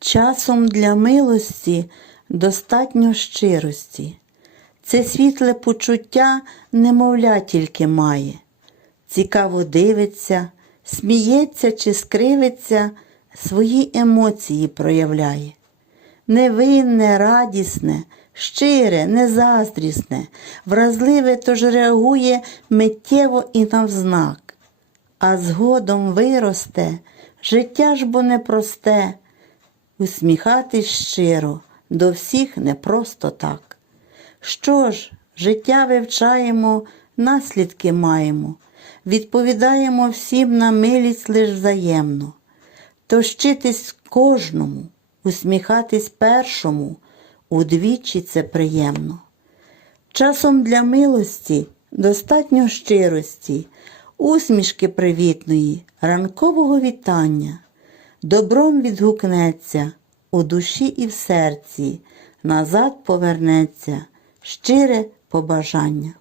Часом для милості достатньо щирості. Це світле почуття немовля тільки має. Цікаво дивиться, сміється чи скривиться, свої емоції проявляє. Невинне, радісне, щире, незаздрісне, вразливе тож реагує миттєво і навзнак. А згодом виросте, життя ж бо непросте, усміхатись щиро до всіх не просто так. Що ж, життя вивчаємо, наслідки маємо, відповідаємо всім на милість лиш взаємно. То щитись кожному, усміхатись першому, удвічі це приємно. Часом для милості достатньо щирості, усмішки привітної, ранкового вітання. Добром відгукнеться у душі і в серці, назад повернеться щире побажання.